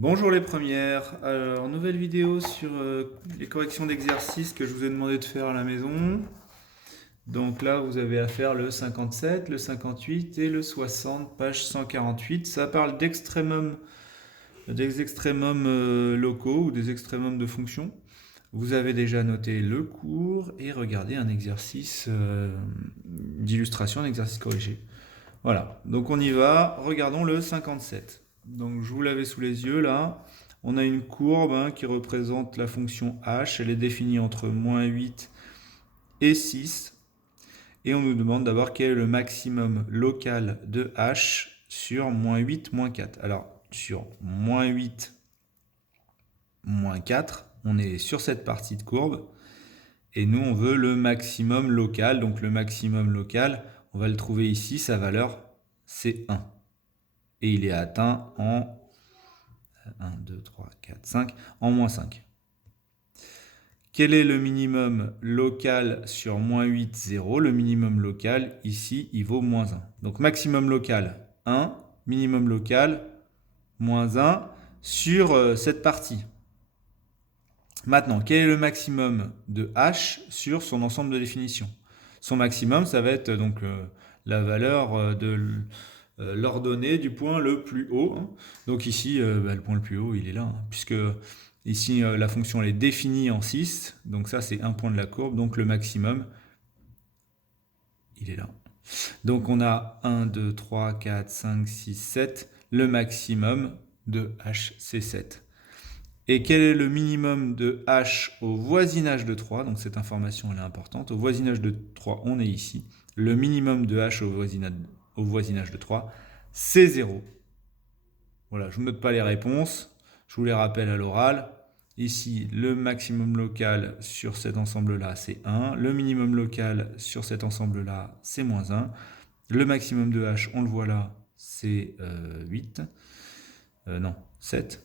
Bonjour les premières. Alors, nouvelle vidéo sur les corrections d'exercices que je vous ai demandé de faire à la maison. Donc là, vous avez à faire le 57, le 58 et le 60, page 148. Ça parle d'extrémum, des extrémums locaux ou des extrémums de fonctions. Vous avez déjà noté le cours et regardé un exercice d'illustration, un exercice corrigé. Voilà, donc on y va. Regardons le 57. Donc je vous l'avais sous les yeux là. On a une courbe qui représente la fonction h. Elle est définie entre -8 et 6. Et on nous demande d'abord quel est le maximum local de h sur -8, -4. Alors sur -8, -4, on est sur cette partie de courbe. Et nous, on veut le maximum local. Donc le maximum local, on va le trouver ici. Sa valeur, c'est 1. Et il est atteint en 1, 2, 3, 4, 5, en -5. Quel est le minimum local sur -8, 0? Le minimum local, ici, il vaut -1. Donc maximum local, 1. Minimum local, -1 sur cette partie. Maintenant, quel est le maximum de h sur son ensemble de définition? Son maximum, ça va être donc la valeur de l'ordonnée du point le plus haut. Donc ici, le point le plus haut, il est là, puisque ici, la fonction elle est définie en 6. Donc ça, c'est un point de la courbe. Donc le maximum, il est là. Donc on a 1, 2, 3, 4, 5, 6, 7. Le maximum de h, c'est 7. Et quel est le minimum de h au voisinage de 3? Donc cette information elle est importante. Au voisinage de 3, on est ici. Le minimum de h au voisinage de 3, c'est 0. Voilà, je ne vous note pas les réponses. Je vous les rappelle à l'oral. Ici, le maximum local sur cet ensemble-là, c'est 1. Le minimum local sur cet ensemble-là, c'est -1. Le maximum de h, on le voit là, c'est 8. Non, 7.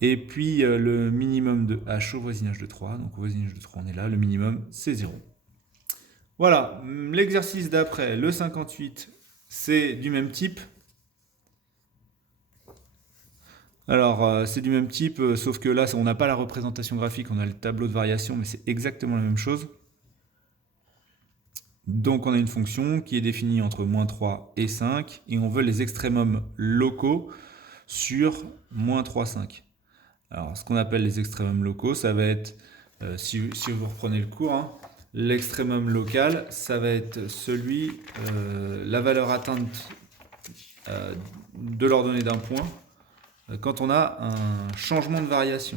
Et puis le minimum de h au voisinage de 3. Donc au voisinage de 3, on est là. Le minimum, c'est 0. Voilà, l'exercice d'après, le 58, c'est du même type. Alors, c'est du même type, sauf que là, on n'a pas la représentation graphique, on a le tableau de variation, mais c'est exactement la même chose. Donc, on a une fonction qui est définie entre -3 et 5, et on veut les extrémums locaux sur -3, 5. Alors, ce qu'on appelle les extrémums locaux, ça va être, si vous reprenez le cours, l'extrémum local, ça va être la valeur atteinte de l'ordonnée d'un point, quand on a un changement de variation.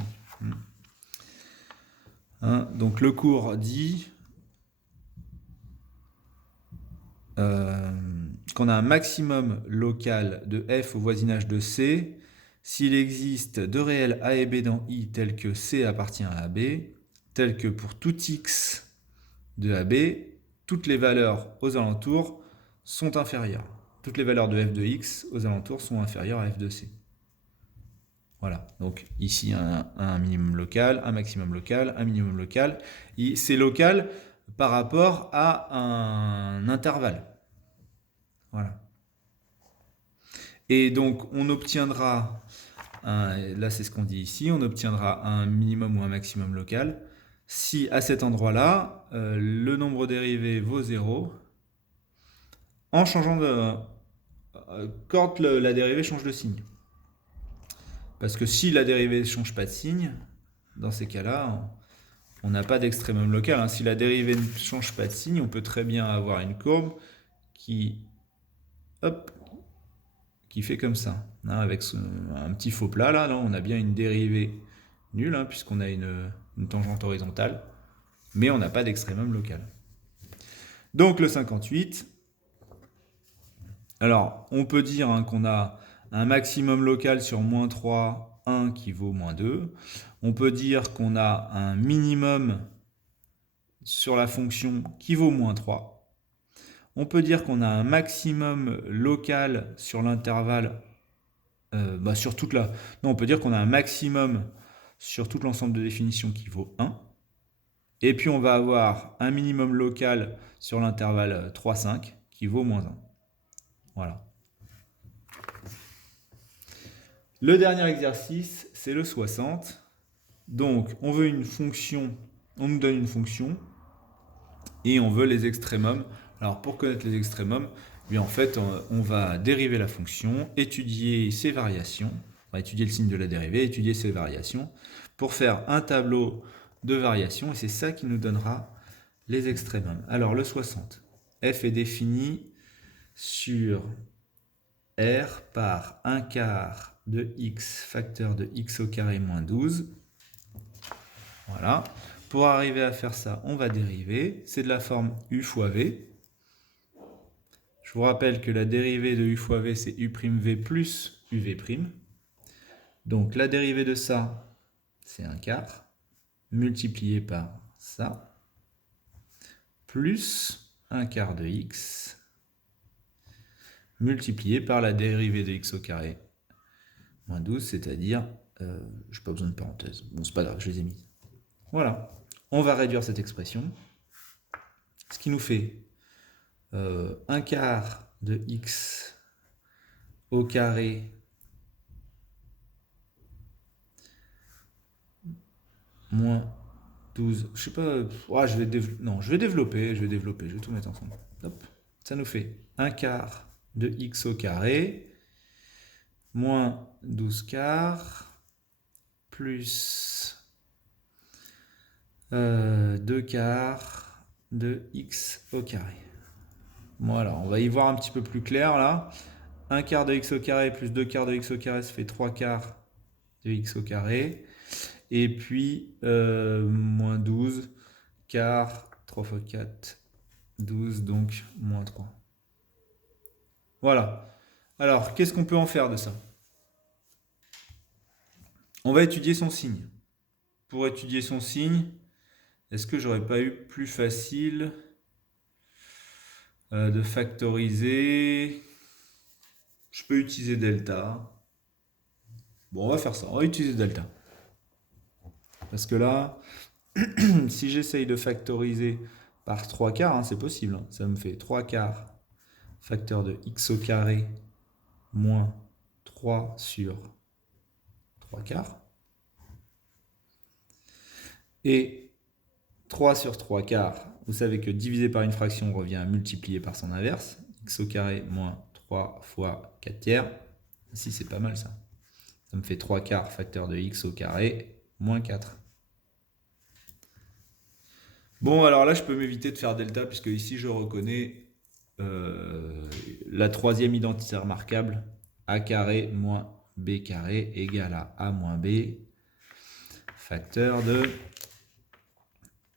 Donc le cours dit qu'on a un maximum local de f au voisinage de c s'il existe deux réels a et b dans I tels que c appartient à AB, tels que pour tout x de AB, toutes les valeurs aux alentours sont inférieures. Toutes les valeurs de f de x aux alentours sont inférieures à f de c. Voilà, donc ici un minimum local, un maximum local, un minimum local. C'est local par rapport à un intervalle. Voilà. Et donc on obtiendra, là c'est ce qu'on dit ici, on obtiendra un minimum ou un maximum local si à cet endroit-là, le nombre dérivé vaut 0 en changeant quand la dérivée change de signe. Parce que si la dérivée ne change pas de signe, dans ces cas-là, on n'a pas d'extrémum local. Si la dérivée ne change pas de signe, on peut très bien avoir une courbe qui fait comme ça. Avec un petit faux plat, là, on a bien une dérivée nulle, puisqu'on a une tangente horizontale, mais on n'a pas d'extrémum local. Donc le 58, alors on peut dire qu'on a un maximum local sur -3, 1 qui vaut -2. On peut dire qu'on a un minimum sur la fonction qui vaut -3. On peut dire qu'on a un maximum local sur l'intervalle, sur toute la... Non, on peut dire qu'on a un maximum sur tout l'ensemble de définitions qui vaut 1. Et puis on va avoir un minimum local sur l'intervalle 3, 5 qui vaut -1. Voilà. Le dernier exercice, c'est le 60. Donc, on veut une fonction, on nous donne une fonction, et on veut les extrémums. Alors, pour connaître les extrémums, en fait, on va dériver la fonction, étudier ses variations, on va étudier le signe de la dérivée, étudier ses variations, pour faire un tableau de variations, et c'est ça qui nous donnera les extrémums. Alors, le 60, f est défini sur r par 1 quart de x facteur de x au carré moins 12. Voilà. Pour arriver à faire ça, on va dériver. C'est de la forme u fois v. Je vous rappelle que la dérivée de u fois v, c'est u'v plus uv'. Donc la dérivée de ça, c'est 1 quart, multiplié par ça, plus 1 quart de x, multiplié par la dérivée de x au carré, moins 12, c'est-à-dire, je n'ai pas besoin de parenthèses. Bon, c'est pas grave, je les ai mis. Voilà. On va réduire cette expression. Ce qui nous fait 1 quart de x au carré moins 12. Je sais pas. Je vais développer, je vais tout mettre ensemble. Hop. Ça nous fait 1 quart de x au carré moins 12 quarts plus 2 quarts de x au carré. Voilà, on va y voir un petit peu plus clair là. 1 quart de x au carré plus 2 quarts de x au carré, ça fait 3 quarts de x au carré. Et puis, moins 12 quarts, 3 fois 4, 12, donc moins 3. Voilà. Alors, qu'est-ce qu'on peut en faire de ça? On va étudier son signe. Pour étudier son signe, est-ce que j'aurais pas eu plus facile de factoriser? Je peux utiliser delta. Bon, on va faire ça. On va utiliser delta. Parce que là, si j'essaye de factoriser par 3 quarts, c'est possible. Ça me fait 3 quarts facteur de x au carré moins 3 sur 3 quarts. Et 3 sur 3 quarts, vous savez que divisé par une fraction revient à multiplier par son inverse. X au carré moins 3 fois 4 tiers. Si, c'est pas mal ça. Ça me fait 3 quarts facteur de x au carré moins 4. Bon, alors là, je peux m'éviter de faire delta, puisque ici, je reconnais la troisième identité remarquable, a carré moins b carré égale à a moins b, facteur de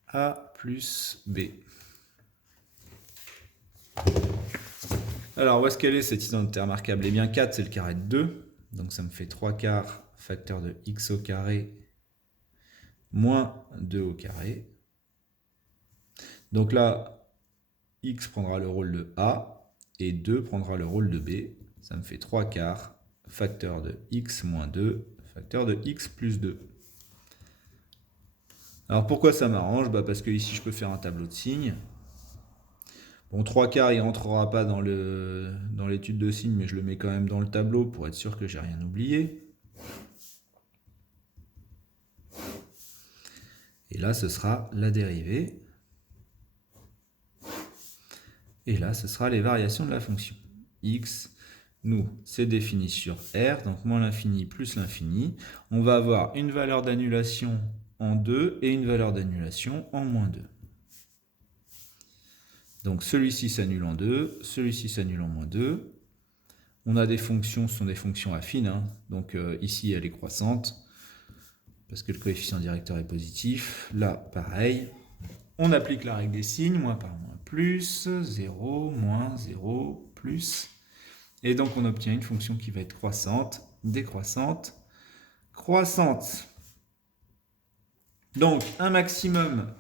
a plus b. Alors, où est-ce qu'elle est cette identité remarquable? Eh bien, 4, c'est le carré de 2, donc ça me fait 3 quarts facteur de x au carré moins 2 au carré. Donc là, x prendra le rôle de a et 2 prendra le rôle de b. Ça me fait 3 quarts facteur de x moins 2, facteur de x plus 2. Alors pourquoi ça m'arrange? Parce que ici je peux faire un tableau de signes. Bon, 3 quarts il ne rentrera pas dans l'étude de signes, mais je le mets quand même dans le tableau pour être sûr que j'ai rien oublié. Et là ce sera la dérivée. Et là, ce sera les variations de la fonction. X, nous, c'est défini sur R, donc moins l'infini plus l'infini. On va avoir une valeur d'annulation en 2 et une valeur d'annulation en moins 2. Donc celui-ci s'annule en 2, celui-ci s'annule en moins 2. On a des fonctions, ce sont des fonctions affines. Donc ici, elle est croissante, parce que le coefficient directeur est positif. Là, pareil. On applique la règle des signes, moins par moins plus, 0, moins 0, plus. Et donc on obtient une fonction qui va être croissante, décroissante, croissante. Donc un maximum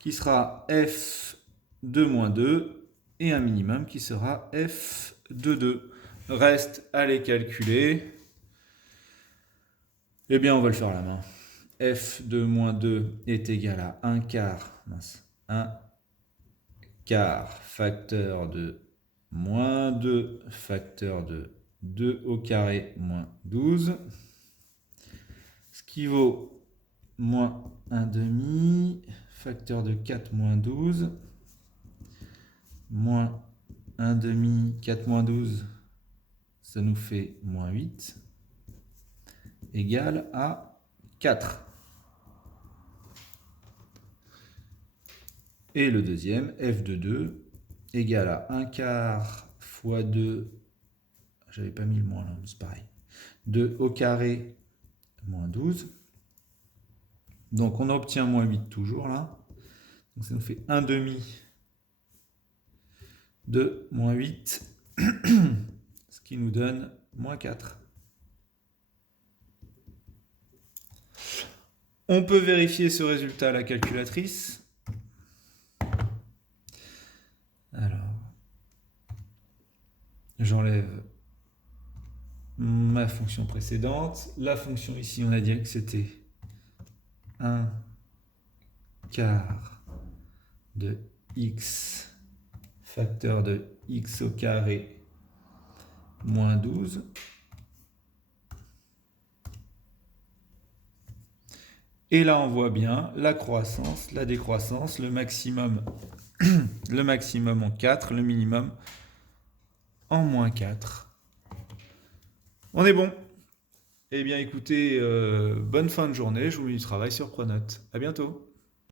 qui sera f de moins 2 et un minimum qui sera f de 2. Reste à les calculer. Eh bien on va le faire à la main. F de moins 2 est égal à 1 quart, 1 quart facteur de moins 2 facteur de 2 au carré moins 12 qui vaut moins 1 demi, facteur de 4 moins 12, moins 1 demi, 4 moins 12, ça nous fait moins 8, égale à 4. Et le deuxième, f de 2, égale à 1 quart fois 2, j'avais pas mis le moins là, c'est pareil, 2 au carré moins 12. Donc on obtient moins 8 toujours là. Donc ça nous fait 1 demi de moins 8, ce qui nous donne moins 4. On peut vérifier ce résultat à la calculatrice. Alors, j'enlève ma fonction précédente. La fonction ici, on a dit que c'était 1 quart de x facteur de x au carré moins 12. Et là, on voit bien la croissance, la décroissance, le maximum en 4, le minimum en moins 4. On est bon. Eh bien, écoutez, bonne fin de journée. Je vous mets du travail sur Pronote. À bientôt.